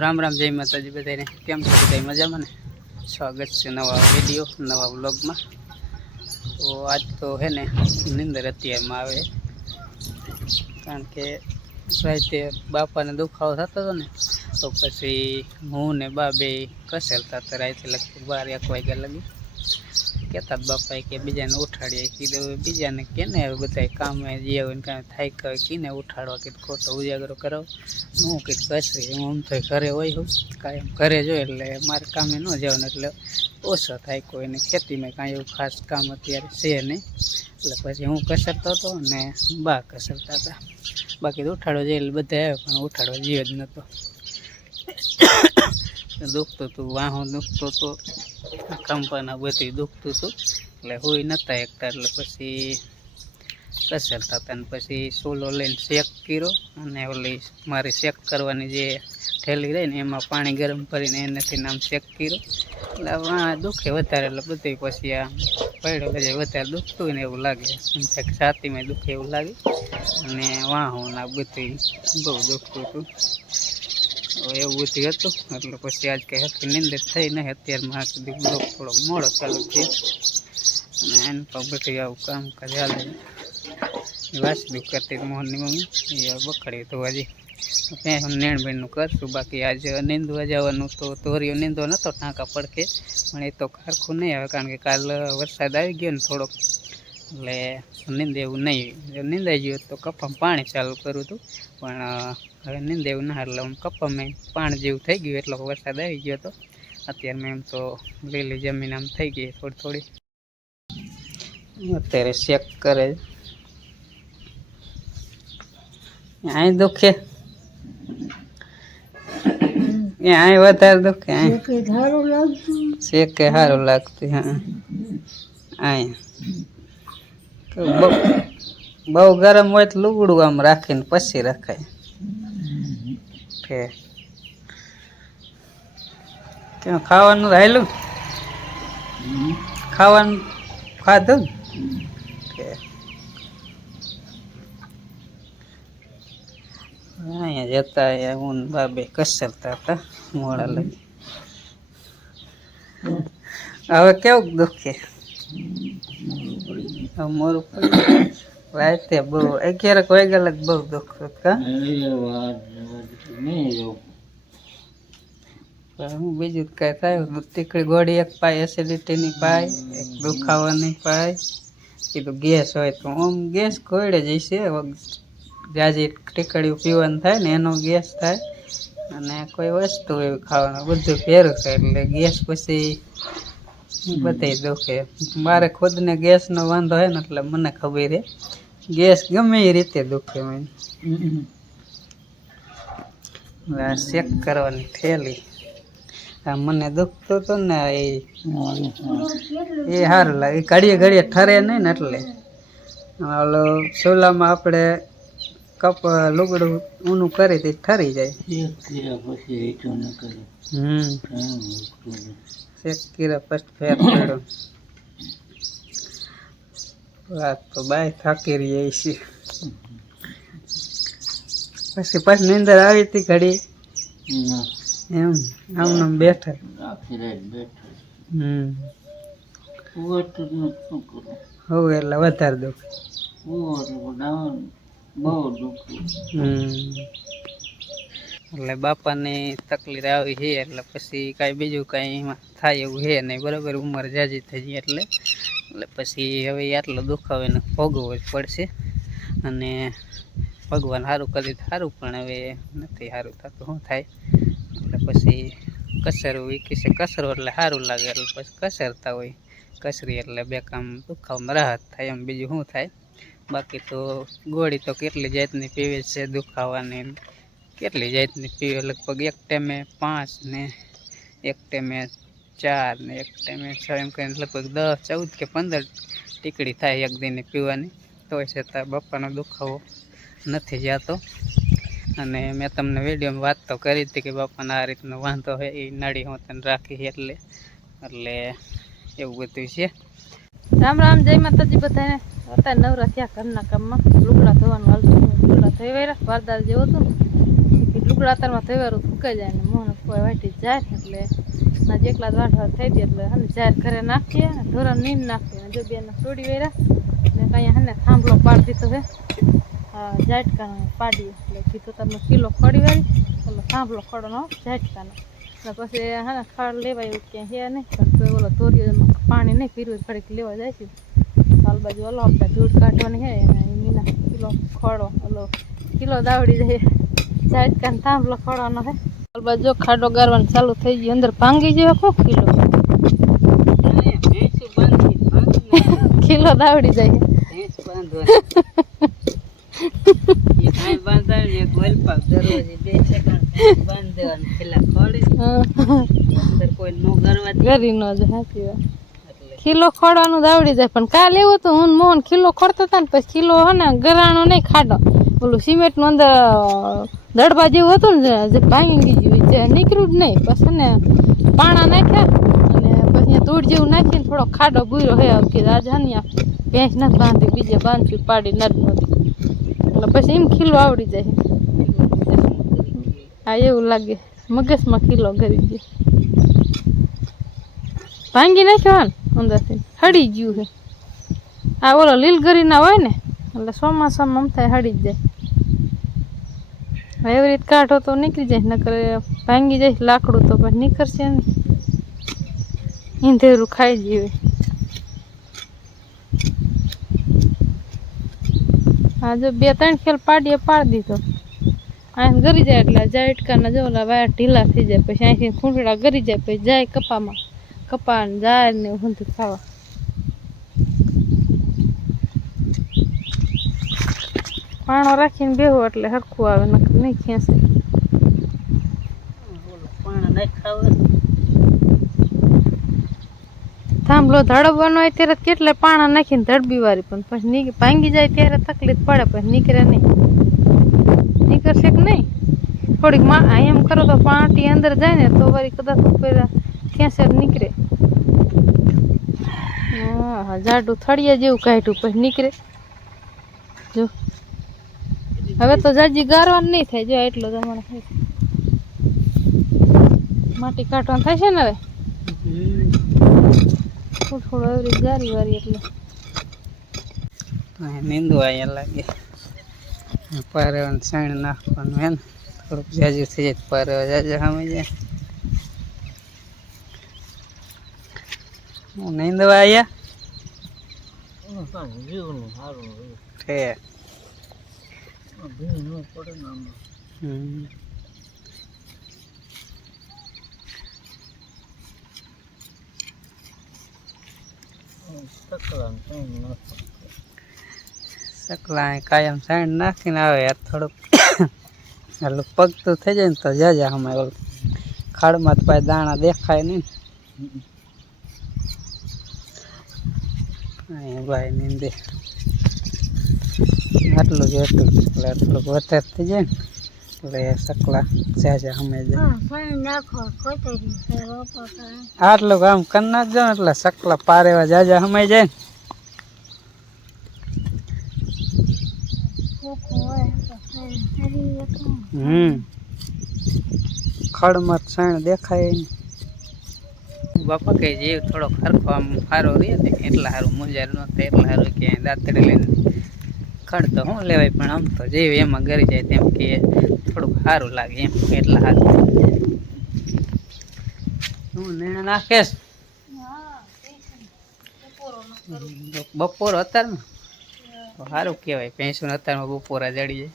રામ રામ, જય માતાજી બધાને. કેમ છો બધા મજામાં ને? સ્વાગત છે નવા વીડિયો, નવા વ્લોગમાં. તો આજ તો હે ને, નિંદર અત્યારમાં આવે. કારણ કે રાતે બાપાને દુખાવો થતો હતો ને, તો પછી હું ને બા બે કસેલતા હતા રાતે લગભગ બાર એક વાગ્યા લગી. કહેતા બાપા કે બીજાને ઉઠાડીએ. કીધું બીજાને કેને હવે બધા કામે જે હોય ને કાંઈ થાય કે કીને ઉઠાડવા કીધું, ખોટો ઉજાગરો કરાવો. હું કંઈક કસરી હું આમ તો ઘરે હોય હું. કાંઈ ઘરે જો એટલે મારે કામે ન જવાનું એટલે ઓછો થાય કોઈને ખેતીમાં કાંઈ એવું ખાસ કામ અત્યારે છે નહીં. એટલે પછી હું કસરતો હતો ને બા કસરતા હતા. બાકી તો ઉઠાડો જઈએ એટલે બધા આવ્યો પણ ઉઠાડો જીવ જ નહોતો. દુખતું હતું વાહું દુખતું હતું, કંપાના બધું દુખતું હતું. એટલે હોય નહોતા એકતા એટલે પછી કસરતા હતા ને પછી સોલો લઈને શેક કર્યો અને ઓલી મારી શેક કરવાની જે થેલી રહી ને એમાં પાણી ગરમ કરીને એનાથી નામ શેક કર્યો. એટલે વાં દુખે વધારે, એટલે બધું પછી આ પડ્યો પછી વધારે દુખતું હોય ને એવું લાગે. કે છાતીમાં દુખે એવું લાગે. અને વાહોના બધું બહુ દુખતું હતું. એવું જ હતું. એટલે પછી આજ કંઈ હરખી નિંદર થઈ નહીં. અત્યારમાં સુધી થોડોક મોડો ચાલુ છે અને એને પણ બધું આવું કામ કરે હાલે. વાસદું કરતી હતી મોહનની મમ્મી. એ હવે બકડી તો હજી ત્યાં હું નેણબેનનું કરશું. બાકી આજે નીંદવા જવાનું તો તોરિયો નીંદો નહોતો ટાંકા પડકે. પણ એ તો ખારખું નહીં આવે. કારણ કે કાલ વરસાદ આવી ગયો ને થોડોક. એટલે નીંદે એવું નહીં. નીંદાઈ ગયું તો કપામાં પાણી ચાલુ કરું હતું પણ હવે નીંદ એવું ના એટલે પાણી જેવું થઈ ગયું એટલો વરસાદ આવી ગયો હતો અત્યારમાં એમ તો લીલી જમીન આમ થઈ ગઈ થોડી થોડી. અત્યારે ચેક કરે. અહીં દુખે. અહીં વધારે દુખે અહીં છે કે સારું લાગતું. હા. અહીં બહુ બહુ ગરમ હોય તો લુગડું આમ રાખીને પછી રખાય. કે કેમ ખાવાનું રહેલું ખાવાનું ખાધું? કે અહીંયા જતા અહીંયા હું બાબે કસરતા હતા મોડા લઈ. હવે કેવું દુખે? મોરું રાતે બહુ અગિયારક વાગ્યા લગ બહુ દુખતું હતું પણ હું બીજું કાંઈ થાય તીખડી ગોળી એક પાય એસિડિટીની પાય એક દુખાવાની પાય. કીધું ગેસ હોય તો આમ ગેસ કોયડે જઈશે જાજી ટીકડીઓ પીવાનું થાય ને એનો ગેસ થાય. અને કોઈ વસ્તુ એવી ખાવાનું બધું ફેરું થાય એટલે ગેસ પછી બધી દુખે. મારે ખુદને ગેસનો વાંધો હોય ને એટલે મને ખબર છે ગેસ ગમે એ રીતે દુખે મને. હવે આ ચેક કરવાની થેલી. આ મને દુખતું હતું ને એ એ સારું લાગે. ઘડીએ ઘડીએ ઠરે નહીં ને એટલે. ઓલો ચૂલામાં આપણે કપ લુગડું ઊનું કરી તે ઠરી જાય. હમ. ચેક કર્યા પછી ફેર વાત તો બાય થાકી રહી છે. પછી પછી નીંદર આવી હતી ઘડી. એમ આમ આમ બેઠા. હમ. હવે એટલે વધારે દુઃખ. હમ. એટલે બાપાની તકલીફ આવી છે એટલે પછી કાંઈ બીજું કાંઈ એમાં થાય એવું છે નહીં. બરાબર ઉંમર જાજી થઈ ગઈ એટલે. એટલે પછી હવે આટલો દુખાવો એને ભોગવવો જ પડશે. અને ભગવાન સારું કરી સારું પણ હવે નથી સારું થતું. શું થાય? એટલે પછી કસરવું વીકી છે. કસરો એટલે સારું લાગે, એટલે પછી કસરતા હોય. કસરી એટલે બે કામ દુખાવામાં રાહત થાય, એમ બીજું શું થાય? બાકી તો ગોળી તો કેટલી જાતની પીવે છે દુખાવાની. કેટલી જાતની પીવે? લગભગ એક ટાઈમે પાંચ ને એક ટાઈમે ચાર ને એક ટાઈમે છ, એમ કરીને લગભગ દસ, ચૌદ કે પંદર ટીકડી થાય એક દિને પીવાની. તોય છતાં બપ્પાનો દુખાવો નથી જતો. અને મેં તમને વિડીયોમાં વાત તો કરી હતી કે બાપાને આ રીતનો વાંધો હોય એ નળી હું તને રાખી એટલે એટલે એવું બધું છે. રામ રામ, જય માતાજી બધાને. અત્યારે નવરા થયા ઘરના કામમાં. લુગડા ધોવાનું હાલતું. લુગડા થઈ વાળા વારદાર જેવું હતું લુગડા તારમાં તહેવારો ફૂકાઈ જાય ને મોહન કોઈ વાટી જાય એટલે ના જેટલા જ થઈ દે એટલે હને જાહેર ઘરે નાખીએ ધોરણ નીમ નાખીએ. જો બેને તોડી વેરા ને કાંઈ હને થાંભલો પાડી દીધો છે. હા ઝાટકાનો પાડીએ એટલે કીધું તમે કિલો ખડી વાળી એટલે થાંભલો ખડનો ઝાટકાનો. એટલે પછી હે ને ખાડ લેવાય એવું ક્યાંય હે નહીં પણ તો ઓલો ધોરિયો પાણી નહીં પીરવું ઘડીક લેવા જાય છે. હાલ બાજુ ઓલો આપણે ધૂળ કાઢવાની હે અને એમના મીના કિલો ખડો ઓલો કિલો દાવડી જાય ઝાટકાને થાંભલો ખડવાનો છે હાલ બાજુ જો ખાડો ગારવાનું ચાલુ થઈ ગયું અંદર ભાંગી ગયો ખૂબ કિલો કિલો દાવડી જાય. ને બાંધી નો નો કિલો ખોડવાનું દાવડી જાય પણ કાલ એવું હતું હું ને મોહન કિલો ખોડતા હતા ને પછી કિલો હે ને ગરાણો નહીં ખાડો. ઓલું સિમેન્ટનું અંદર દડબા જેવું હતું ને જે ભાંગી ગયું જે નીકળ્યું જ નહીં. પછી ને પાણા નાખ્યા અને પછી ધૂળ જેવું નાખીને થોડો ખાડો બુર્યો હે આવતી આજે ને ભેંસ નથી બાંધી બીજે બાંધ્યું પાડી નથી એટલે પછી એમ ખીલો આવડી જાય. હા, એવું લાગે. મગજમાં ખીલો ગરી ગયો. ભાંગી નાખ્યો ને અંદરથી. હળી ગયું છે. આ ઓલો લીલગરી ના હોય ને, એટલે ચોમાસામાં આમ થાય હળી જ જાય. એવી રીત કાઢો તો નીકળી જાય, નકર ભાંગી જાય લાકડું તો, પણ નીકળશે ને ઈંધેરું ખાઈ જીવે હા જો બે ત્રણ ખેલ પાડીએ, પાડી દીધો. અહીં ગરી જાય એટલે જાટકાના જો ઓલા વાયર ઢીલા થઈ જાય, પછી અહીંથી ખૂંટડા ગરી જાય, પછી જાય કપામાં. કપા જાય ને ઊંધું ખાવા. પાણો રાખીને બેહો એટલે હરખું આવે, નકર નહીં ખેંચે. પાણા નહીં ખાવે. થાંભલો ધડબવાનો હોય ત્યારે કેટલા પાણા નાખીને ધડબી વાળી, પણ પછી ભાંગી જાય ત્યારે તકલીફ પડે, પછી નીકળે નહીં. નીકળશે કે નહીં? થોડીકમાં એમ કરો તો પાણી અંદર જાય ને, તો વળી કદાચ ઉપર તો નીકળે. હા, જાડું થળિયા જેવું કાઢ્યું, પછી નીકળે. જો. હવે તો જાજી ગારવાનું નહીં થાય, જો એટલો તમારે થાય. માટી કાઢવાનું છે ને હવે? થોડું થોડું વારી એટલે. નીંદવા અહીંયા લાગે. પારેવાનું સાણ નાખવાનું હે થોડુંક જાજુ થઈ જાય પારેવા જાજુ સામે જાય. હું નીંદવા આયા? છે હમ. સકલા કાયમ સાઈડ નાખીને આવે યાર થોડુંક. એટલે પગતું થઈ જાય ને તો જાજા અમે ખાડમાં તો પાછા દાણા દેખાય નહીં ભાઈ નીંદે. આટલું જ એટલું એટલે થોડુંક વધારે થઈ જાય ને. એટલે સકલા જાજા અમે જાય આટલું કામ કરી નાખજો ને એટલે સકલા પારેવા જાજા હમાઈ જાય ને હમ. ખડમાં છણ દેખાય ને બાપા કે જે થોડો ખરખો આમ સારો રહે ને એટલા સારું મુંજાર નો થાય એટલા સારું ક્યાંય દાંતડી લઈને ખડ તો શું લેવાય, પણ આમ તો જેવી એમાં ગરી જાય તેમ કે થોડુંક સારું લાગે એમ, એટલે સારું હું નિર્ણય નાખેશ બપોર અત્યારમાં તો સારું કહેવાય, ભેંસું અત્યારમાં બપોરા જડી જાય.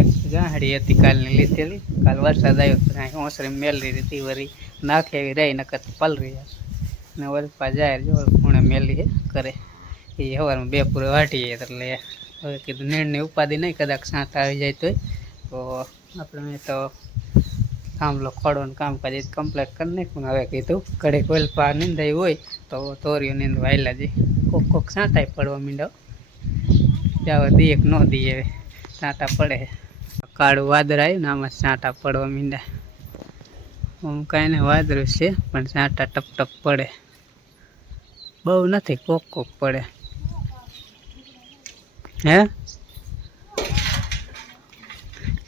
એક ગાહડી હતી કાલની લીધેલી, કાલ વરસાદ આવ્યો તો કાંઈ ઓસરી મેલી હતી વરી નાખે એવી રહી નકર પલરી ને વરપા જાય, જો ખૂણે મેલી કરે. એ સવારમાં બે પૂરે વાટી જાય એટલે હવે કીધું નીણની ઉપાધિ નહીં, કદાચ સાંત આવી જાય તોય. તો આપણે તો થાંભલો ખોડવાનું કામકાજ કમ્પ્લીટ કરી નાખ્યું હવે કીધું ઘડીક વલપા નીંદાઈ હોય તો તોર્યું નીંદ વાયલા જઈ. કોક કોક સાંટાય પડવા મીંડો જાવ દી એક ન દી સાંટા પડે. કાળું વાદળ આવ્યું ને આમાં સાંટા પડવા મીંડા આમ કાંઈ ને વાદળું છે, પણ સાંટા ટપ ટપ પડે. બહુ નથી, કોક કોક પડે. હે?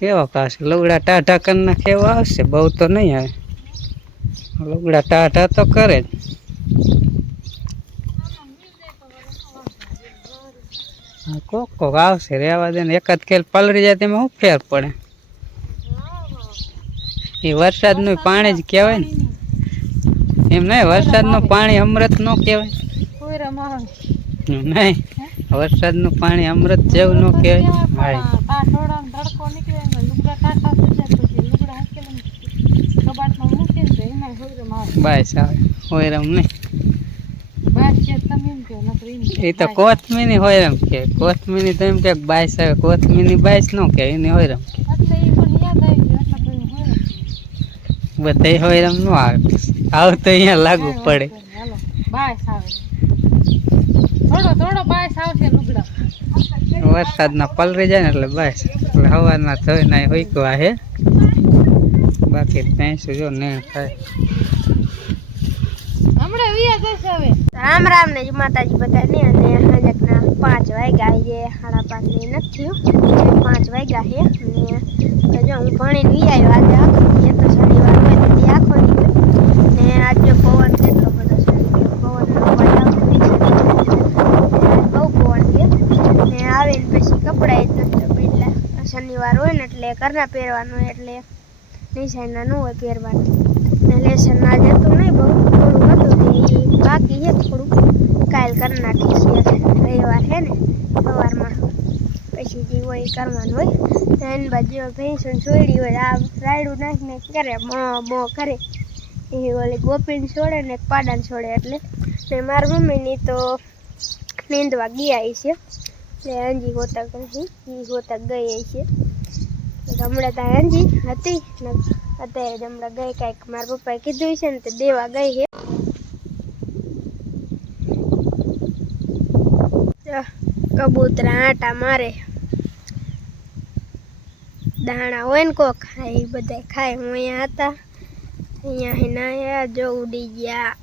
કેવો આવશે લુગડા ટાઢા કરી નાખે એવો આવશે? બહુ તો નહીં આવે. લુગડા ટાઢા તો કરે જ. કોક કોક આવશે રહેવા દે ને. એકાદ ખેલ પલળી જાય તેમાં શું ફેર પડે? એ વરસાદનું પાણી જ કહેવાય ને. એમ નહીં વરસાદનું પાણી અમૃત ન કહેવાય. નહીં. વરસાદનું પાણી અમૃત જેવું ન કહેવાય. ભાઈ ને નહીં. કહો નકર એ તો કોથમીની હોય એમ કે કોથમીની તો એમ કે બાઈસ આવે કોથમીની બાઈસ નો કે એની હોય એમ એ મને યાદ આવી ગયું એટલે તો એમ હોય ને. બધા હોય એમ આવે. આવું તો અહીંયા લાગુ પડે. બાય આવે થોડો થોડો બાયસ આવશે લુગડા. વરસાદના પલરી જાય ને એટલે બસ. એટલે હવાના ના હોય હે. બાકી ભેંસું જો ને થાય હમણાં વિયા જશે હવે. રામ રામ ને માતાજી માતાજી બધાને અને હાજકના પાંચ વાગ્યા છે. સાડા પાંચ ને નથી પાંચ વાગ્યા છે અને જો હું ભણીને વી આવ્યો આજે આખો દી તો શનિવાર હોય તો તે આખો દી હોય ને આજ જો પવન કેટલો બધો છે પવનનો અવાજ આવતો હોય છે બહુ પવન છે ને આવીને પછી કપડાં જ નથી એટલે શનિવાર હોય ને એટલે ઘરના પહેરવાનું એટલે નિશાળના ન હોય પહેરવાનું. ને લેસન આજે હતું નહીં બહુ, થોડું હતું ઈ બાકી છે થોડુંક કાલ કરી નાખી છે રવિવાર છે ને, સવારમાં. પછી જે હોય એ કરવાનું હોય. એની બાજુ ભેંસું છોડી હોય, આ રાયડું નાખીને કરે મો મો કરે? એ ઓલી ગોપીને છોડે ને પાડાને છોડે એટલે. ને મારી મમ્મીની તો નીંદવા ગયા છે. એટલે અંજી ગોતક નથી એ ગોતક ગઈ છે. હમણાં ત્યાં અંજી હતી ને અત્યારે હમણાં ગઈ કાંઈક મારા પપ્પાએ કીધું છે ને તો દેવા ગઈ છે કબૂતરા આટા મારે. દાણા હોય ને કોક ખાય એ બધા ખાય. હું અહીંયા હતા, અહીંયા નાયા જો ઉડી ગયા.